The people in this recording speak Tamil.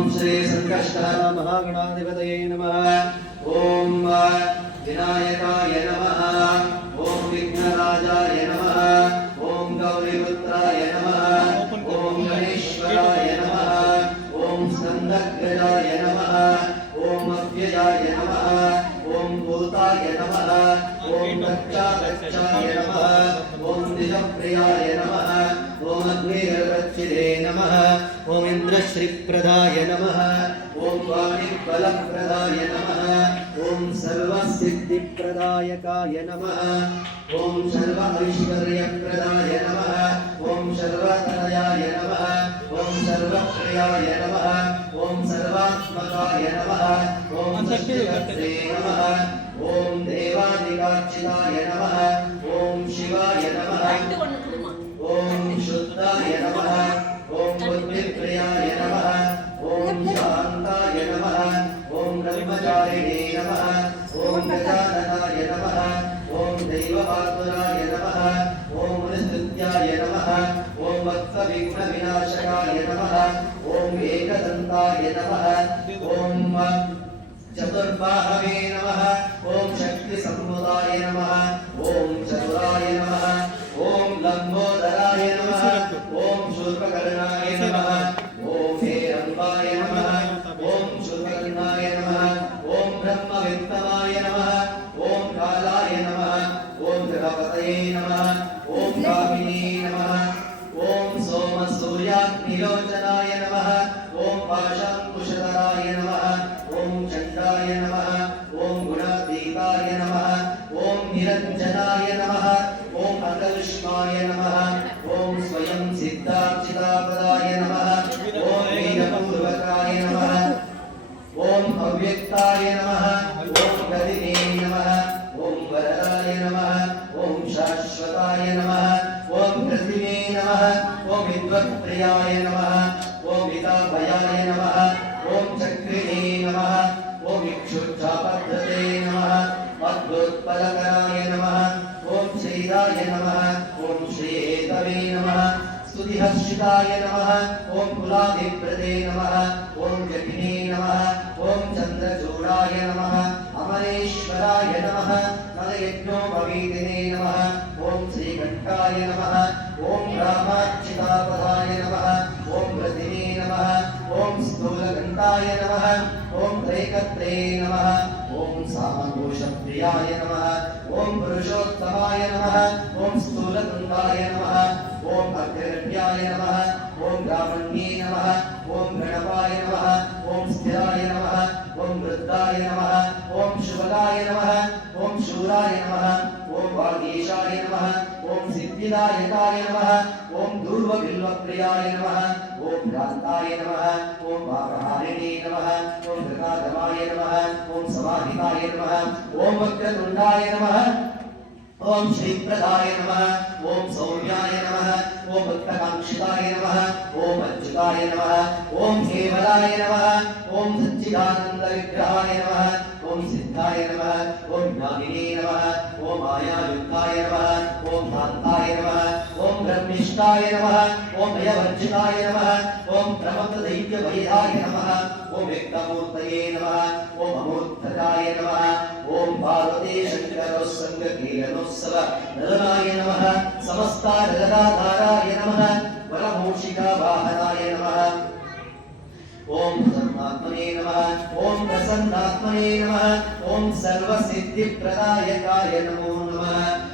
ஓம் ஸ்ரீ சங்கஷ்டார மகாகணாதிபதயே நம ஓம் விநாயகாய நம ஓம் விக்னராஜாய நம ஓம் கௌரிபுத்ராய நம ஓம் கணேஸ்வராய நம ஓம் ஸ்கந்தக்ரஜாய நம ஓம் அவ்யயாய நம ஓம் பூதாய நம ஓம் ரக்ஷா ரக்ஷாய நம ஓம் திஜப்பிரியாய நம ॐ अग्निर्वच्चिदे नमः ॐ इन्द्रश्रीप्रदाय नमः ॐ वाणिबलप्रदाय नमः ॐ सर्वसिद्धिप्रदायकाय नमः ॐ सर्व ऐश्वर्यप्रदाय नमः ॐ ब्रह्मचारिणे नमः ॐ गजाननाय नमः ॐ दैवमातुराय नमः ॐ निस्तुत्याय नमः ॐ भक्तविघ्नविनाशकाय नमः ॐ एकदन्ताय नमः ॐ चतुर्बाहवे नमः ॐ शक्तिसम्मुदाय नमः ॐ चतुराय नमः ॐ लम्बोदराय नमः ॐ शूर्पकर्णाय निरञ्जनाय नमः ॐ अकलुष्माय नमः ॐ स्वयं सिद्धार्चितापदाय नमः ॐ वेदपूर्वकाय नमः ॐ अव्यक्ताय नमः ॐ गदिने नमः ॐ वरदाय नमः ॐ शाश्वताय नमः ॐ पृथिवे नमः ॐ विद्वत्प्रियाय नमः மகாகராய நம. ஓம் ஸ்ரீதாய நம. ஓம் ஸ்ரீதவே நம. ஸ்துதிஹர்ஷிதாய நம. ஓம் குலாதிபிரதே நம. ஓம் ஜபினே நம. सामघोषप्रियाय नमः ॐ पुरुषोत्तमाय नमः ॐ स्थूलतुण्डाय नमः ॐ अग्रगण्याय नमः ॐ ब्राह्मण्ये नमः ॐ गणपाय नमः ॐ स्थिराय नमः ॐ वृद्धाय नमः ॐ शुभगाय नमः ॐ शूराय नमः ॐ वागीशाय नमः சித்திதாய தாய நம. ஓம் தூர்வ பில்வ பிரியாய நம. ஓம் காந்தாய நம. ஓம் பாகஹாரிணே நம. ஓம் கிருதாகமாய நம. ஓம் சமாதிகாய நம. ஓம் வக்ரதுண்டாய நம. ஓம் ஸ்ரீபிரதாய நம ஓம் சௌரியாய நம ஓம் பக்தகாட்சிதாய நம ஓம் அச்சுதாய நம ஓம் கேவலாய நம ஓம் சச்சிதானந்த விக்கிரகாய நம ஓம் சித்தாய நம ஓம் ஞானினே நம ஓம் மாயாயுக்தாய நம ஓம் தாத்தாய நம ஓம் பிரம்மிஷ்டாய நம ஓம் நயவர்ஜிதாய நம ஓம் பிரபந்த தைத்திய வைராய நம व्यक्तमूर्तये नमः ॐ अमूर्धजाय नमः ॐ पार्वती शङ्करोत्सङ्गकीलनोत्सव नरनाय नमः समस्तारदाधाराय नमः वरमूषिकावाहनाय नमः ॐ प्रसन्नात्मने नमः ॐ प्रसन्नात्मने नमः ॐ सर्वसिद्धिप्रदायकाय नमो नमः